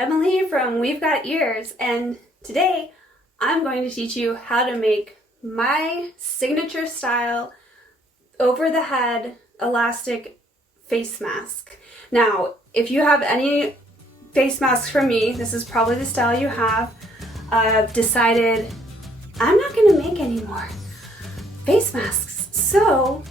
Emily from We've Got Ears, and today I'm going to teach you how to make my signature style over the head elastic face mask. Now, if you have any face masks from me, this is probably the style you have. I've decided I'm not going to make any more face masks, so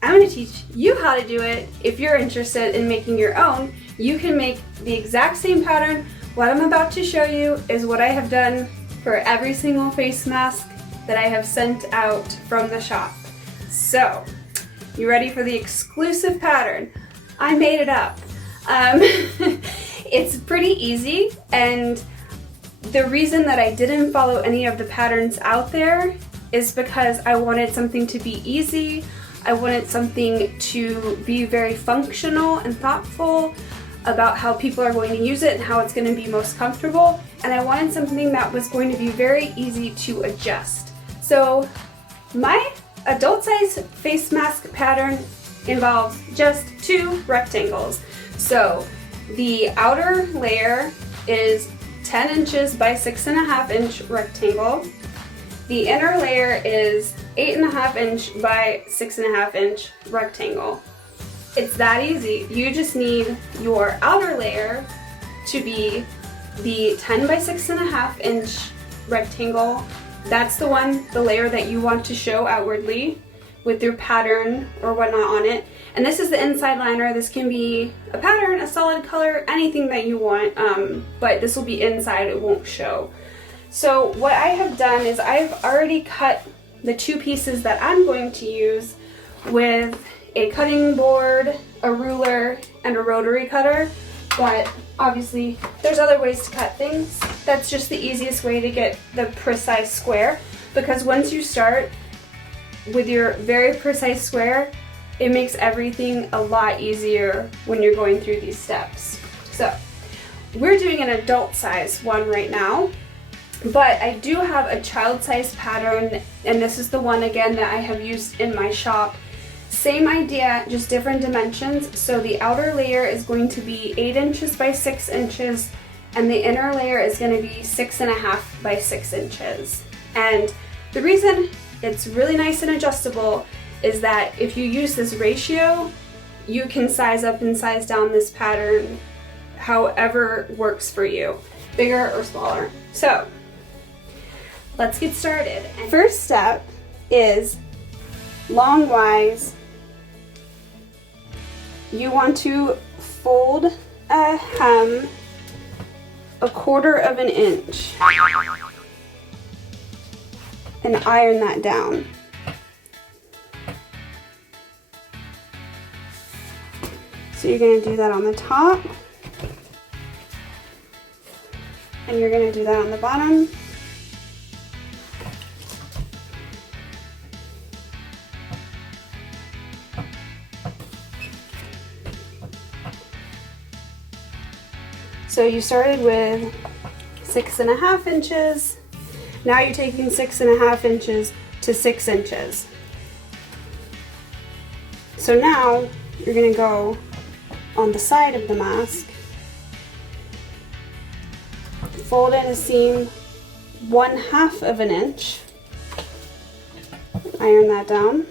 I'm going to teach you how to do it. If you're interested in making your own, you can make the exact same pattern. What I'm about to show you is what I have done for every single face mask that I have sent out from the shop. So, you ready for the exclusive pattern? I made it up. It's pretty easy, and the reason that I didn't follow any of the patterns out there is because I wanted something to be easy. I wanted something to be very functional and thoughtful about how people are going to use it and how it's going to be most comfortable. And I wanted something that was going to be very easy to adjust. So my adult size face mask pattern involves just 2 rectangles. So the outer layer is 10 inches by 6.5 inch rectangle. The inner layer is 8.5 inch by 6.5 inch rectangle. It's that easy. You just need your outer layer to be the 10 by 6.5 inch rectangle. That's the layer that you want to show outwardly with your pattern or whatnot on it. And this is the inside liner. This can be a pattern, a solid color, anything that you want, but this will be inside, it won't show. So what I have done is I've already cut the 2 pieces that I'm going to use with a cutting board, a ruler, and a rotary cutter. But obviously there's other ways to cut things. That's just the easiest way to get the precise square, because once you start with your very precise square, it makes everything a lot easier when you're going through these steps. So we're doing an adult size one right now, but I do have a child size pattern, and this is the one again that I have used in my shop. Same idea, just different dimensions. So the outer layer is going to be 8 inches by 6 inches, and the inner layer is going to be 6.5 by 6 inches. And the reason it's really nice and adjustable is that if you use this ratio, you can size up and size down this pattern however works for you, bigger or smaller. So let's get started. First step is longwise. You want to fold a hem 1/4 of an inch and iron that down. So you're going to do that on the top, and you're going to do that on the bottom. So you started with 6.5 inches. Now you're taking 6.5 inches to 6 inches. So now you're going to go on the side of the mask, fold in a seam 1/2 of an inch, iron that down.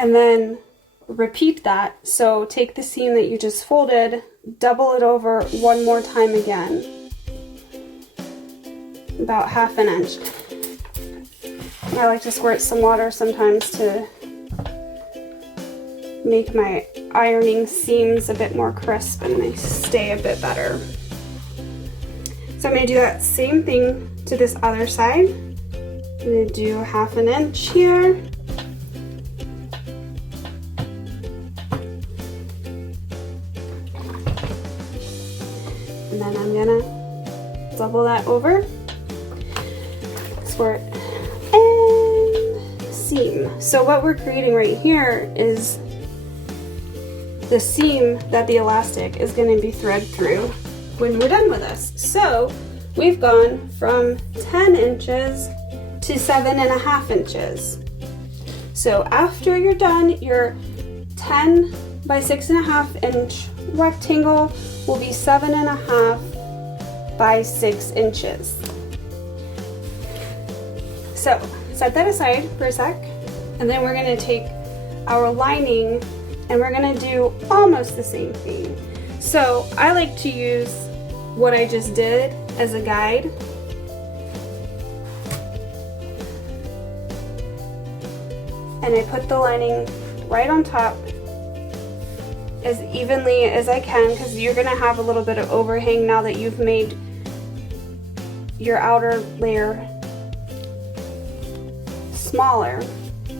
And then repeat that. So take the seam that you just folded, double it over one more time again, about 1/2 inch. I like to squirt some water sometimes to make my ironing seams a bit more crisp and they stay a bit better. So I'm going to do that same thing to this other side. I'm going to do 1/2 inch here. And then I'm gonna double that over, squirt, and seam. So what we're creating right here is the seam that the elastic is going to be thread through when we're done with this. So we've gone from 10 inches to 7.5 inches. So after you're done your 10 by 6.5 inch rectangle will be 7.5 by 6 inches. So set that aside for a sec, and then we're gonna take our lining and we're gonna do almost the same thing. So I like to use what I just did as a guide. And I put the lining right on top as evenly as I can, because you're gonna have a little bit of overhang now that you've made your outer layer smaller.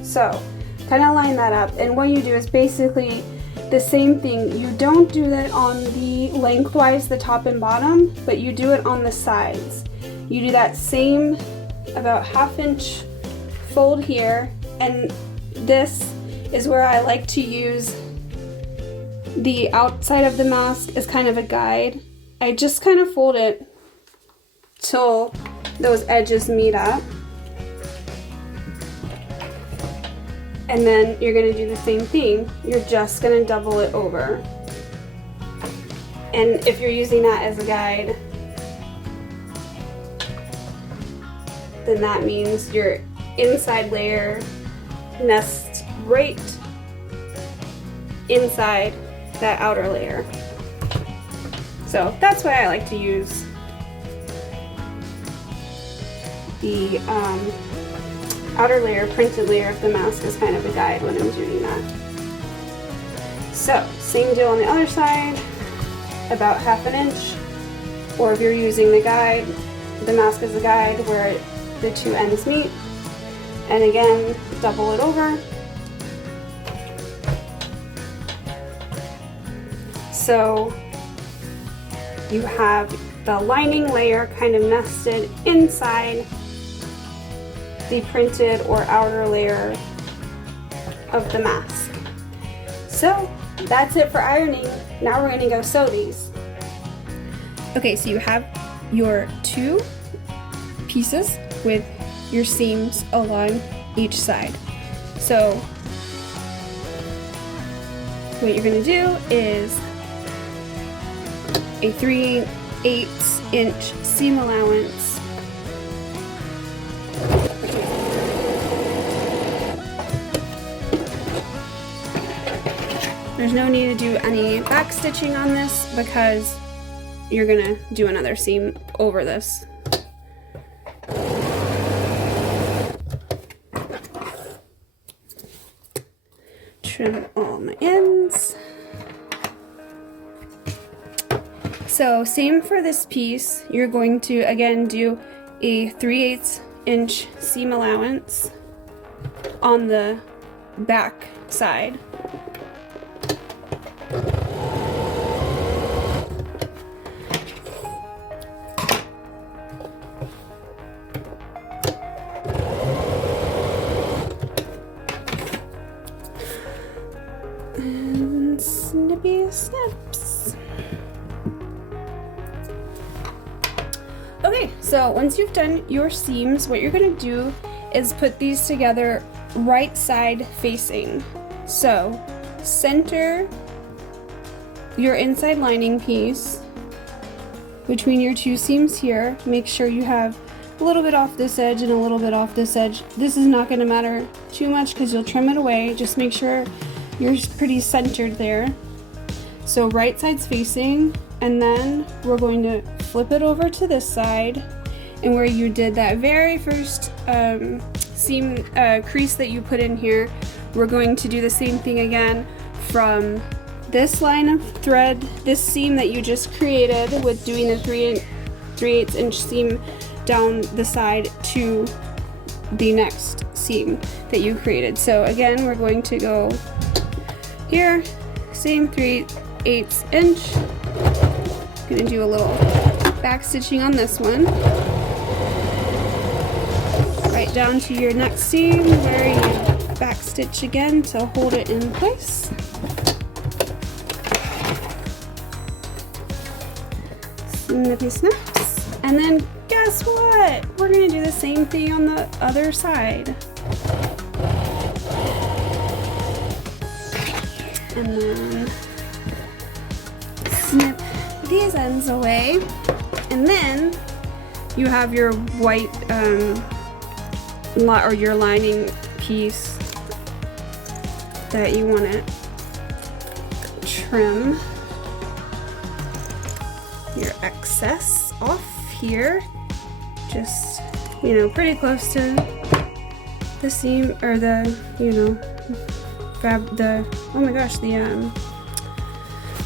So kind of line that up, and what you do is basically the same thing. You don't do that on the lengthwise, the top and bottom, but you do it on the sides. You do that same about 1/2 inch fold here, and this is where I like to use the outside of the mask as kind of a guide. I just kind of fold it till those edges meet up. And then you're gonna do the same thing. You're just gonna double it over. And if you're using that as a guide, then that means your inside layer nests right inside that outer layer. So that's why I like to use the outer layer, printed layer of the mask as kind of a guide when I'm doing that. So same deal on the other side, about 1/2 inch, or if you're using the guide, the mask as a guide where the two ends meet, and again double it over. So you have the lining layer kind of nested inside the printed or outer layer of the mask. So that's it for ironing. Now we're gonna go sew these. Okay, so you have your two pieces with your seams along each side. So what you're gonna do is a 3/8 inch seam allowance. There's no need to do any back stitching on this because you're gonna do another seam over this. Trim all my ends. So same for this piece, you're going to again do a 3/8 inch seam allowance on the back side. And snippy snips. Okay, so once you've done your seams, what you're gonna do is put these together right side facing. So center your inside lining piece between your two seams here. Make sure you have a little bit off this edge and a little bit off this edge. This is not gonna matter too much because you'll trim it away. Just make sure you're pretty centered there. So right side's facing, and then we're going to flip it over to this side, and where you did that very first seam crease that you put in here, we're going to do the same thing again from this line of thread, this seam that you just created with doing a 3/8 inch seam down the side to the next seam that you created. So again, we're going to go here, same 3/8 inch. Gonna do a little back stitching on this one. Right down to your next seam where you back stitch again to hold it in place. Snippy snaps. And then guess what? We're gonna do the same thing on the other side. And then snip these ends away. And then you have your white or your lining piece that you want to trim your excess off here, just, you know, pretty close to the seam, or the, you know, oh my gosh, the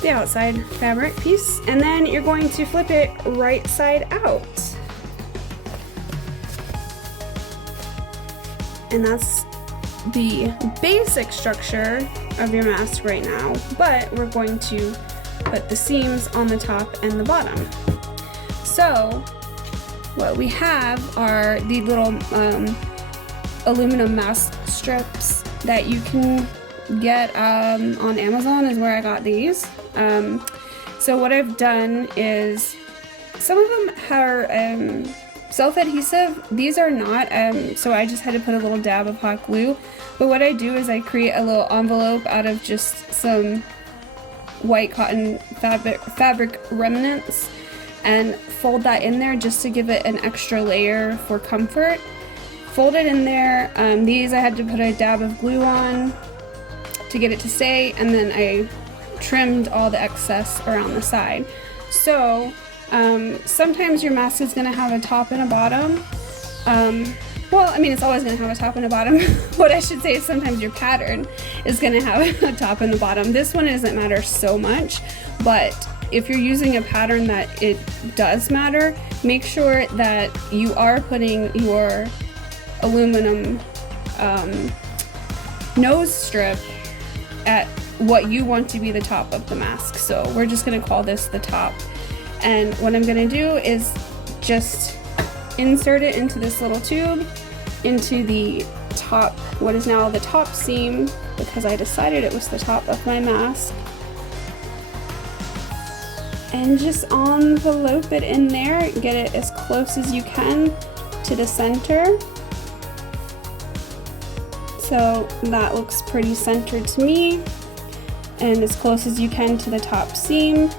outside fabric piece. And then you're going to flip it right side out. And that's the basic structure of your mask right now, but we're going to put the seams on the top and the bottom. So what we have are the little aluminum mask strips that you can get on Amazon, is where I got these. So what I've done is, some of them are self-adhesive. These are not, so I just had to put a little dab of hot glue. But what I do is I create a little envelope out of just some white cotton fabric remnants and fold that in there just to give it an extra layer for comfort. Fold it in there. These I had to put a dab of glue on to get it to stay, and then I trimmed all the excess around the side. So sometimes your mask is going to have a top and a bottom. Well, I mean, it's always going to have a top and a bottom. What I should say is sometimes your pattern is going to have a top and the bottom. This one doesn't matter so much, but if you're using a pattern that it does matter, make sure that you are putting your aluminum nose strip at what you want to be the top of the mask. So we're just going to call this the top. And what I'm going to do is just insert it into this little tube, into the top, what is now the top seam, because I decided it was the top of my mask. And just envelope it in there, get it as close as you can to the center. So that looks pretty centered to me, and as close as you can to the top seam.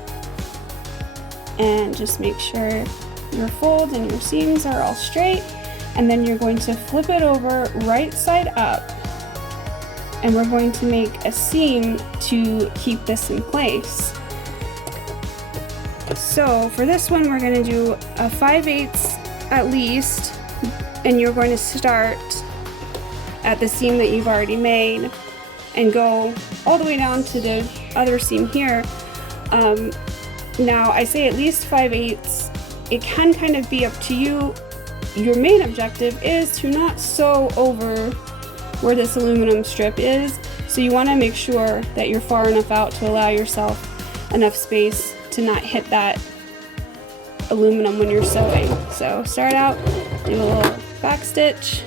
And just make sure your folds and your seams are all straight, and then you're going to flip it over right side up, and we're going to make a seam to keep this in place. So for this one, we're going to do a 5/8 at least, and you're going to start at the seam that you've already made and go all the way down to the other seam here. Now I say at least 5/8. It can kind of be up to you. Your main objective is to not sew over where this aluminum strip is, so you want to make sure that you're far enough out to allow yourself enough space to not hit that aluminum when you're sewing. So start out, do a little back stitch,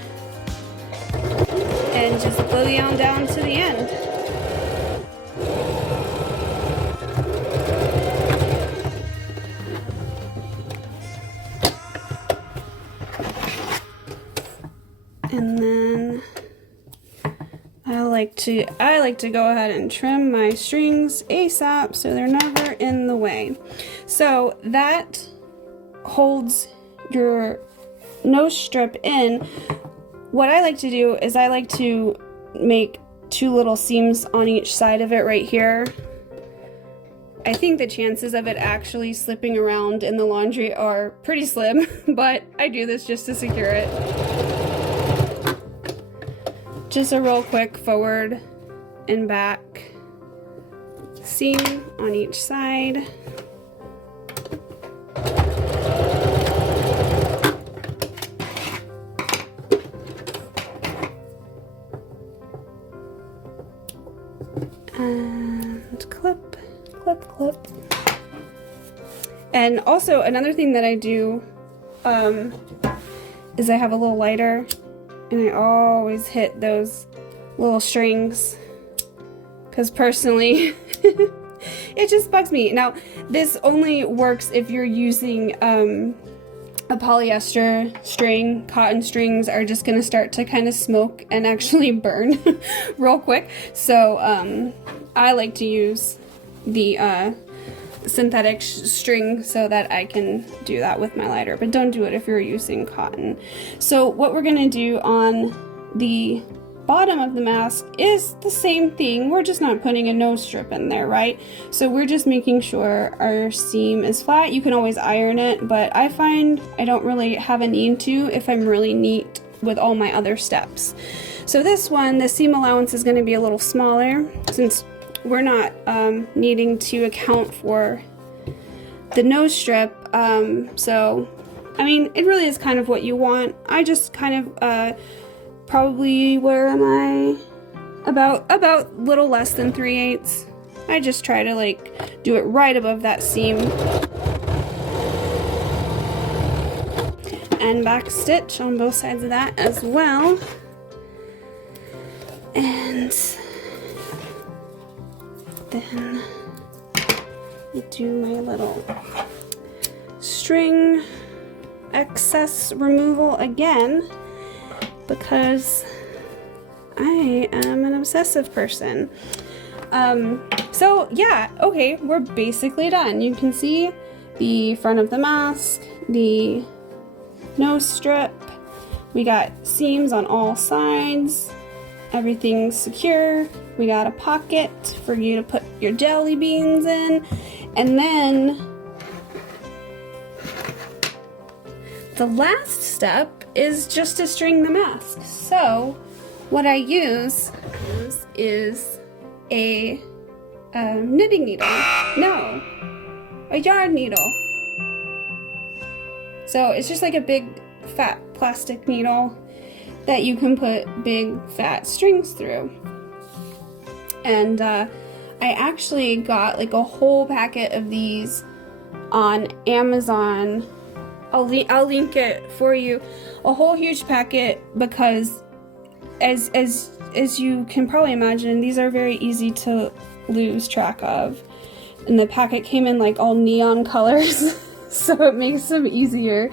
and just glue on down to the end. And then I like to go ahead and trim my strings ASAP so they're never in the way. So that holds your nose strip in. What I like to do is I like to make 2 little seams on each side of it right here. I think the chances of it actually slipping around in the laundry are pretty slim, but I do this just to secure it. Just a real quick forward and back seam on each side. And clip, clip, clip. And also another thing that I do is I have a little lighter, and I always hit those little strings, because personally it just bugs me. Now this only works if you're using a polyester string. Cotton strings are just going to start to kind of smoke and actually burn real quick. So I like to use the synthetic string so that I can do that with my lighter, but don't do it if you're using cotton. So what we're going to do on the bottom of the mask is the same thing. We're just not putting a nose strip in there, right? So we're just making sure our seam is flat. You can always iron it, but I find I don't really have a need to if I'm really neat with all my other steps. So this one, the seam allowance is going to be a little smaller since we're not needing to account for the nose strip. So, I mean, it really is kind of what you want. I just kind of probably, where am I? About little less than 3/8. I just try to like do it right above that seam. And back stitch on both sides of that as well. And then I do my little string excess removal again, because I am an obsessive person. So yeah, okay, we're basically done. You can see the front of the mask, the nose strip, we got seams on all sides, everything's secure, we got a pocket for you to put your jelly beans in, and then the last step is just to string the mask. So what I use is a knitting needle. No, a yarn needle. So it's just like a big fat plastic needle that you can put big fat strings through. And I actually got like a whole packet of these on Amazon. I'll link it for you. A whole huge packet, because as you can probably imagine, these are very easy to lose track of. And the packet came in like all neon colors, so it makes them easier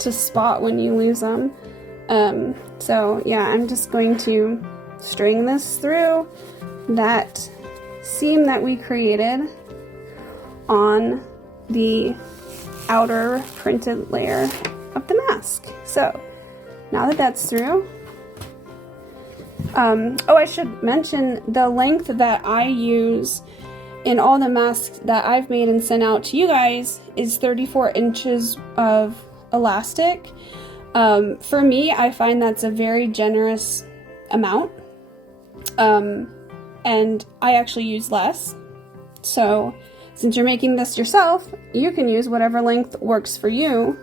to spot when you lose them. So yeah, I'm just going to string this through that seam that we created on the outer printed layer of the mask. So now that that's through, oh, I should mention the length that I use in all the masks that I've made and sent out to you guys is 34 inches of elastic. For me, I find that's a very generous amount, and I actually use less. So since you're making this yourself, you can use whatever length works for you.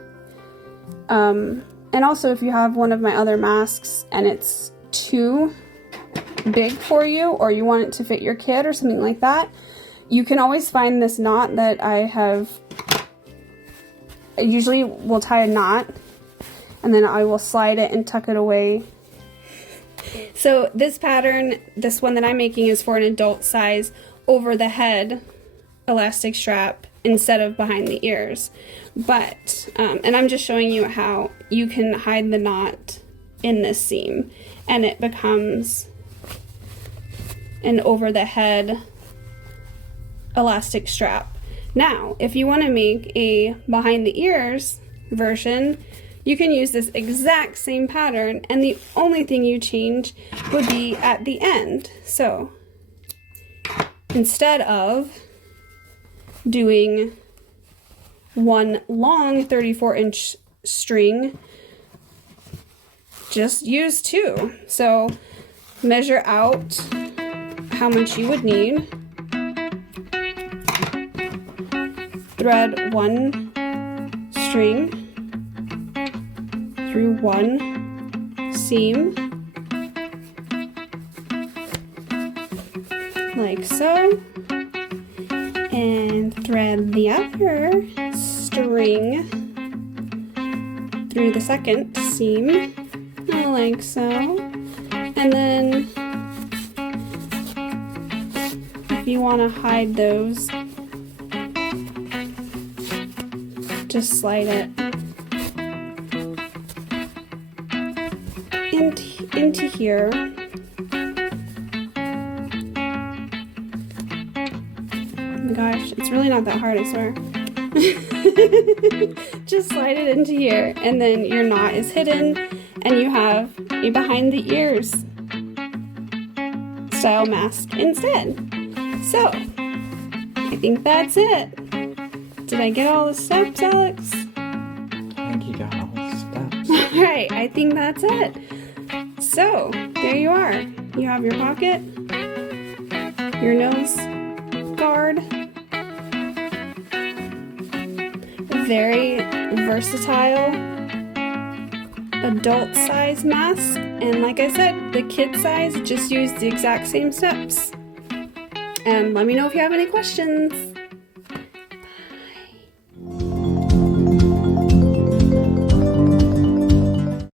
And also, if you have one of my other masks and it's too big for you, or you want it to fit your kid or something like that, you can always find this knot that I usually will tie a knot, and then I will slide it and tuck it away. So this pattern, this one that I'm making, is for an adult size over the head elastic strap instead of behind the ears. But, and I'm just showing you how you can hide the knot in this seam and it becomes an over the head elastic strap. Now, if you want to make a behind the ears version, you can use this exact same pattern, and the only thing you change would be at the end. So instead of doing one long 34-inch string, just use two. So measure out how much you would need. Thread one string through one seam, like so, and thread the other string through the second seam, like so. And then if you want to hide those, just slide it into here. Oh my gosh, it's really not that hard, I swear. Just slide it into here, and then your knot is hidden, and you have a behind the ears style mask instead. So, I think that's it. Did I get all the steps, Alex? I think you got all the steps. Alright, I think that's it. So, there you are. You have your pocket, your nose guard, very versatile adult size mask, and like I said, the kid size, just use the exact same steps. And let me know if you have any questions.